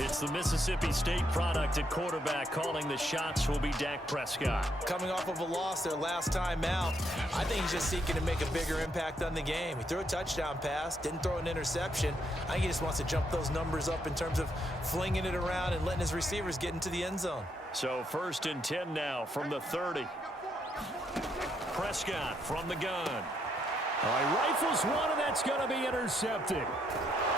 It's the Mississippi State product at quarterback. Calling the shots will be Dak Prescott. Coming off of a loss their last time out, I think he's just seeking to make a bigger impact on the game. He threw a touchdown pass, didn't throw an interception. I think he just wants to jump those numbers up in terms of flinging it around and letting his receivers get into the end zone. So 1st and 10 now from the 30. Prescott from the gun. All right, rifles one, and that's going to be intercepted.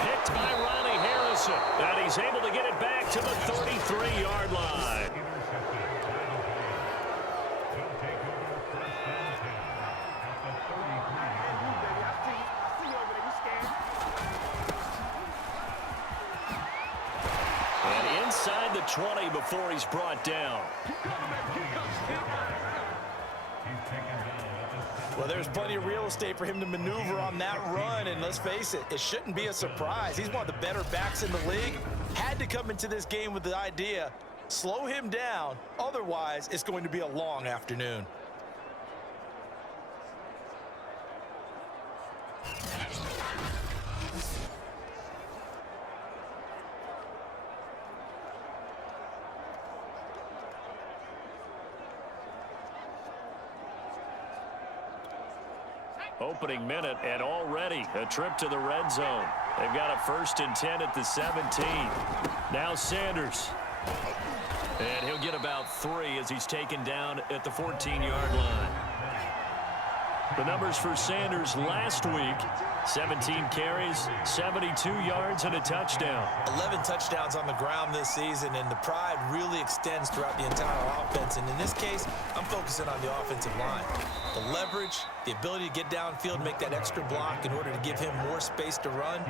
Picked by Ronnie Harrison. And he's able to get it back to the 33-yard line. And inside the 20 before he's brought down. Well, there's plenty of real estate for him to maneuver on that run, and let's face it, it shouldn't be a surprise. He's one of the better backs in the league. Had to come into this game with the idea, slow him down, otherwise it's going to be a long afternoon. Opening minute, and already a trip to the red zone. They've got a 1st and 10 at the 17. Now Sanders. And he'll get about 3 as he's taken down at the 14-yard line. The numbers for Sanders last week: 17 carries, 72 yards, and a touchdown. 11 touchdowns on the ground this season, and the pride really extends throughout the entire offense. And in this case, I'm focusing on the offensive line. The leverage, the ability to get downfield, make that extra block in order to give him more space to run.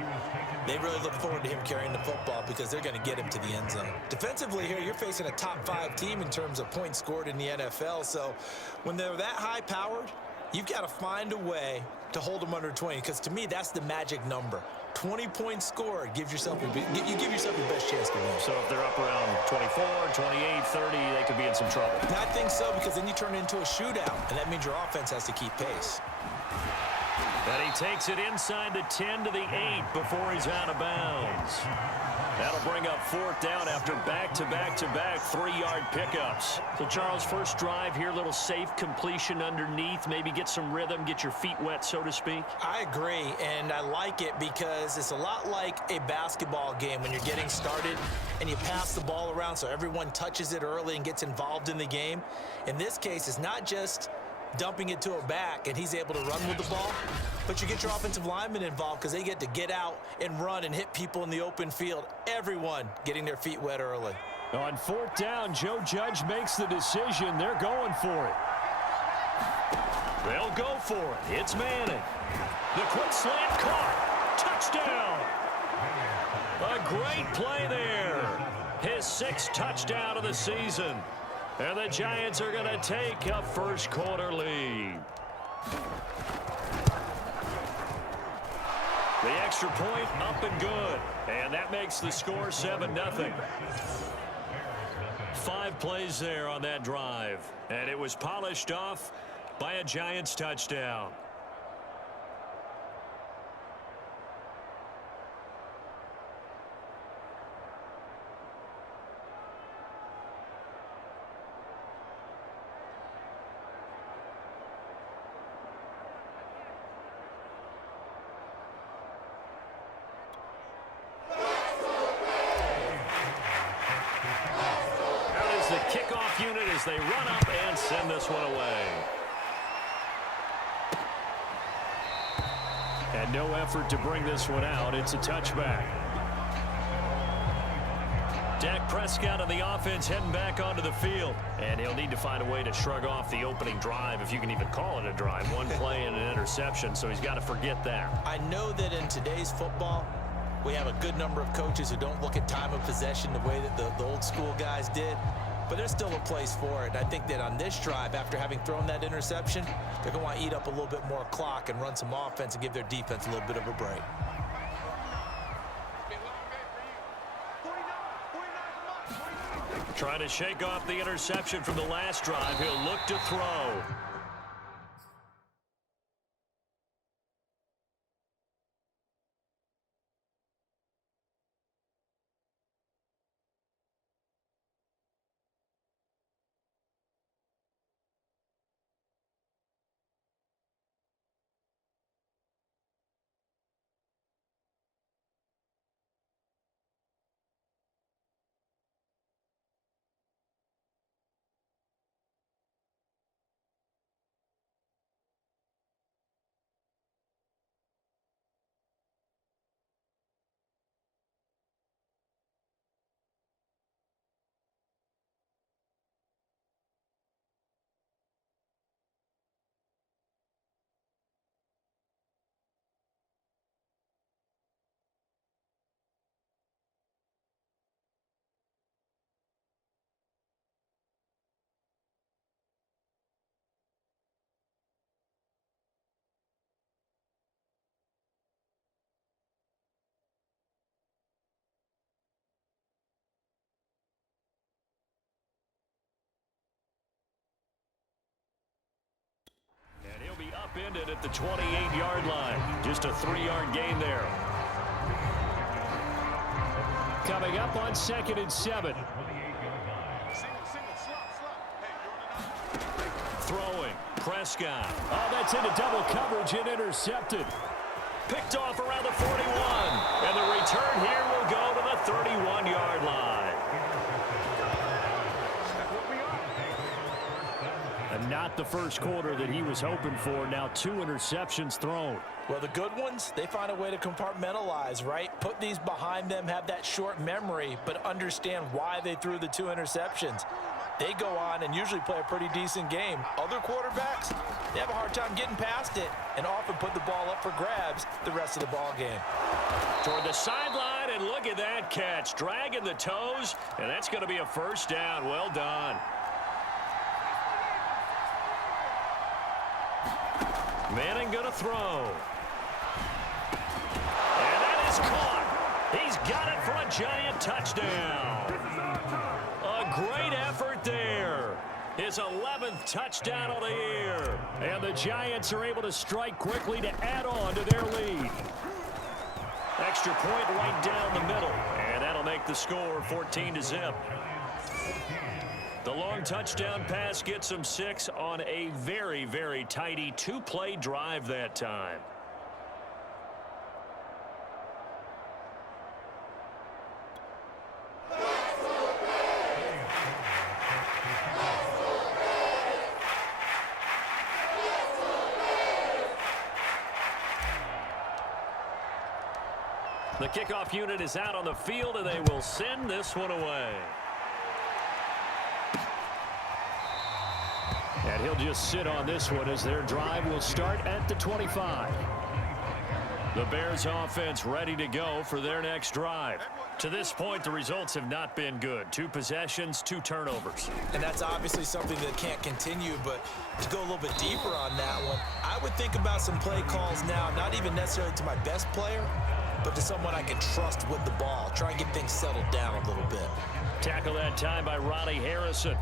They really look forward to him carrying the football because they're going to get him to the end zone. Defensively here, you're facing a top-5 team in terms of points scored in the NFL. So when they're that high-powered, you've got to find a way to hold them under 20, because to me, that's the magic number. 20 points scored, you give yourself your best chance to win. So if they're up around 24, 28, 30, they could be in some trouble. And I think so, because then you turn it into a shootout, and that means your offense has to keep pace. And he takes it inside the 10 to the 8 before he's out of bounds. That'll bring up 4th down after back-to-back-to-back 3-yard pickups. So, Charles, first drive here, little safe completion underneath, maybe get some rhythm, get your feet wet, so to speak. I agree, and I like it because it's a lot like a basketball game when you're getting started and you pass the ball around so everyone touches it early and gets involved in the game. In this case, it's not just dumping it to a back and he's able to run with the ball, but you get your offensive linemen involved because they get to get out and run and hit people in the open field. Everyone getting their feet wet early. On 4th down, Joe Judge makes the decision. They're going for it. They'll go for it. It's Manning. The quick slant caught. Touchdown. A great play there. His 6th touchdown of the season. And the Giants are going to take a first-quarter lead. The extra point up and good. And that makes the score 7-0. 5 plays there on that drive. And it was polished off by a Giants touchdown. The kickoff unit as they run up and send this one away. And no effort to bring this one out. It's a touchback. Dak Prescott and the offense heading back onto the field. And he'll need to find a way to shrug off the opening drive, if you can even call it a drive. One play and an interception, so he's got to forget that. I know that in today's football, we have a good number of coaches who don't look at time of possession the way that the old school guys did. But there's still a place for it. And I think that on this drive, after having thrown that interception, they're going to want to eat up a little bit more clock and run some offense and give their defense a little bit of a break. Trying to shake off the interception from the last drive. He'll look to throw. Upended at the 28-yard line. Just a 3-yard gain there. Coming up on 2nd and 7. Throwing. Prescott. Oh, that's into double coverage and intercepted. Picked off around the 41. And the return here will go to the 31-yard line. And not the first quarter that he was hoping for. Now 2 interceptions thrown. Well, the good ones, they find a way to compartmentalize, right? Put these behind them, have that short memory, but understand why they threw the 2 interceptions. They go on and usually play a pretty decent game. Other quarterbacks, they have a hard time getting past it and often put the ball up for grabs the rest of the ball game. Toward the sideline, and look at that catch. Dragging the toes, and that's going to be a first down. Well done. Manning going to throw. And that is caught. He's got it for a giant touchdown. A great effort there. His 11th touchdown of the year. And the Giants are able to strike quickly to add on to their lead. Extra point right down the middle. And that'll make the score 14-0. The long touchdown pass gets them 6 on a very, very tidy 2-play drive that time. The kickoff unit is out on the field, and they will send this one away. And he'll just sit on this one as their drive will start at the 25. The Bears offense ready to go for their next drive. To this point, the results have not been good. 2 possessions, 2 turnovers. And that's obviously something that can't continue, but to go a little bit deeper on that one, I would think about some play calls now, not even necessarily to my best player, but to someone I can trust with the ball. Try and get things settled down a little bit. Tackle that time by Ronnie Harrison.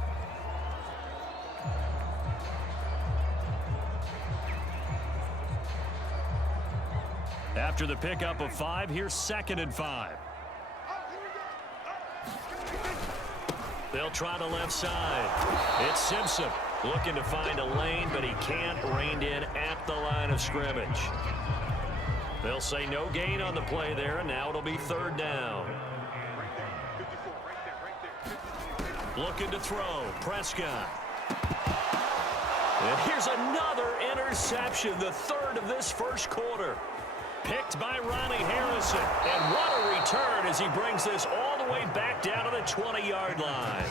After the pickup of 5, here's 2nd and 5. They'll try the left side. It's Simpson looking to find a lane, but he can't. Reined in at the line of scrimmage. They'll say no gain on the play there, and now it'll be 3rd down. Looking to throw. Prescott. And here's another interception, the 3rd of this first quarter. Picked by Ronnie Harrison. And what a return as he brings this all the way back down to the 20-yard line.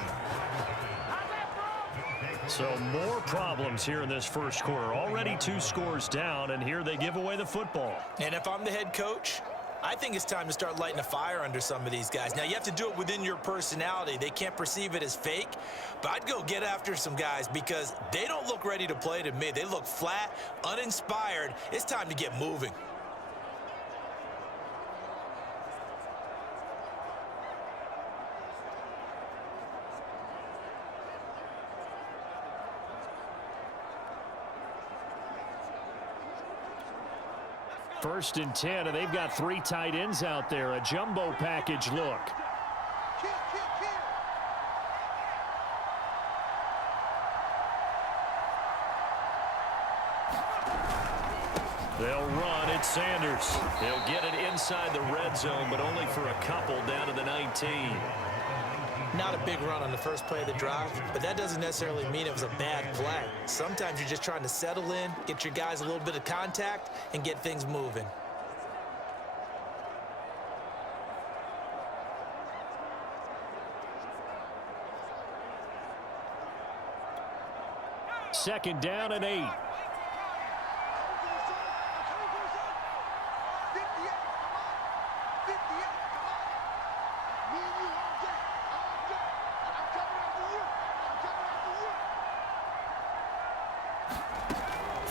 So more problems here in this first quarter. Already 2 scores down, and here they give away the football. And if I'm the head coach, I think it's time to start lighting a fire under some of these guys. Now, you have to do it within your personality. They can't perceive it as fake, but I'd go get after some guys because they don't look ready to play to me. They look flat, uninspired. It's time to get moving. First and 10, and they've got 3 tight ends out there. A jumbo package look. They'll run. It's Sanders. He'll get it inside the red zone, but only for a couple down to the 19. Not a big run on the first play of the drive, but that doesn't necessarily mean it was a bad play. Sometimes you're just trying to settle in, get your guys a little bit of contact, and get things moving. Second down and 8.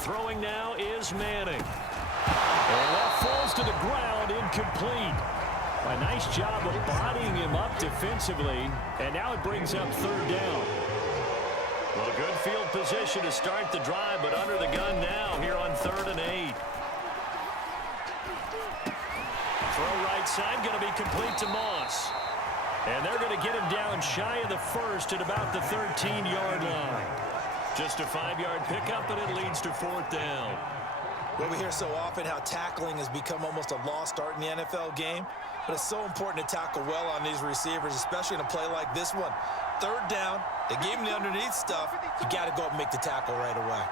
Throwing now is Manning. And that falls to the ground, incomplete. A nice job of bodying him up defensively, and now it brings up 3rd down. Well, good field position to start the drive, but under the gun now here on 3rd and 8. Throw right side, going to be complete to Moss. And they're going to get him down shy of the first at about the 13-yard line. Just a 5-yard pickup, and it leads to 4th down. Well, we hear so often how tackling has become almost a lost art in the NFL game, but it's so important to tackle well on these receivers, especially in a play like this one. 3rd down, they gave him the underneath stuff. You got to go up and make the tackle right away.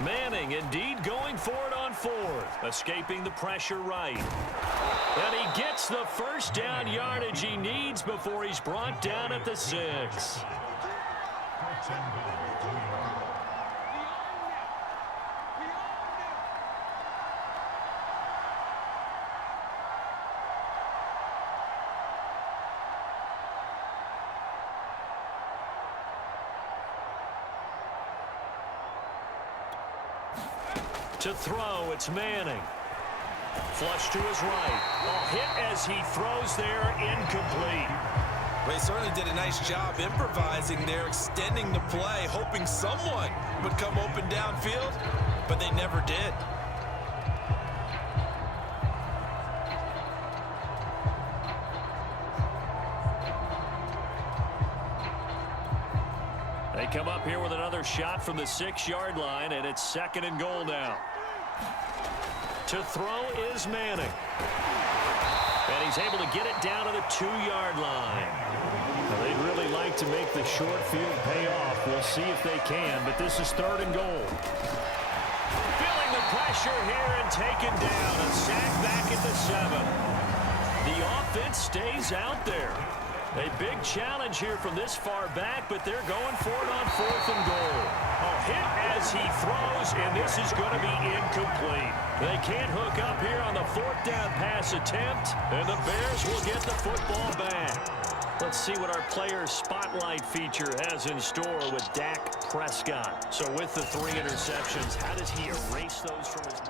Manning indeed going for it on 4th, escaping the pressure right. And he gets the first down yardage he needs before he's brought down at the 6. To throw, it's Manning. Flush to his right. A hit as he throws there, incomplete. Well, he certainly did a nice job improvising there, extending the play, hoping someone would come open downfield, but they never did. They come up here with another shot from the 6-yard line, and it's 2nd and goal now. To throw is Manning. And he's able to get it down to the 2-yard line. Now, they'd really like to make the short field pay off. We'll see if they can, but this is 3rd and goal. Feeling the pressure here and taken down. A sack back at the 7. The offense stays out there. A big challenge here from this far back, but they're going for it on 4th and goal. A hit as he throws, and this is going to be incomplete. They can't hook up here on the 4th down pass attempt, and the Bears will get the football back. Let's see what our players' spotlight feature has in store with Dak Prescott. So with the 3 interceptions, how does he erase those from his...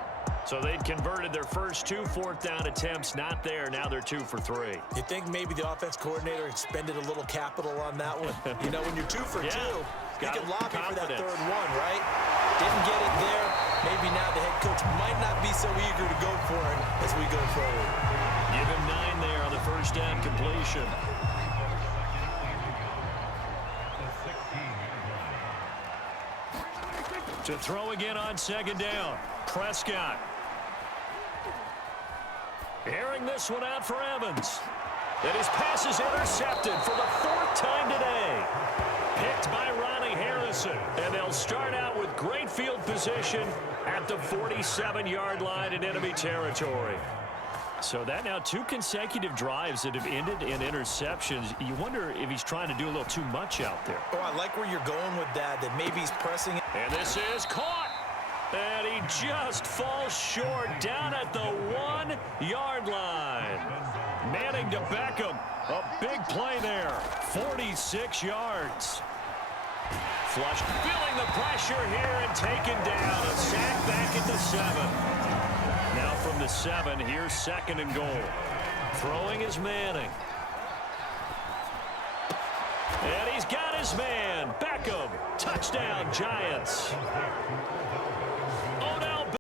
So they'd converted their first 2 4th down attempts, not there. Now they're 2 for 3. You think maybe the offense coordinator expended a little capital on that one? You know, when you're 2 for 2, you can lobby for that 3rd one, right? Didn't get it there. Maybe now the head coach might not be so eager to go for it as we go forward. Give him 9 there on the first down completion. To throw again on 2nd down. Prescott. Airing this one out for Evans. And his pass is intercepted for the 4th time today. Picked by Ronnie Harrison. And they'll start out with great field position at the 47-yard line in enemy territory. So that now 2 consecutive drives that have ended in interceptions. You wonder if he's trying to do a little too much out there. Oh, I like where you're going with that maybe he's pressing. And this is caught. And he just falls short down at the 1-yard line. Manning to Beckham. A big play there. 46 yards. Flush. Feeling the pressure here and taken down. A sack back at the 7. Now from the 7, here's 2nd and goal. Throwing is Manning. And he's got his man. Beckham. Touchdown, Giants.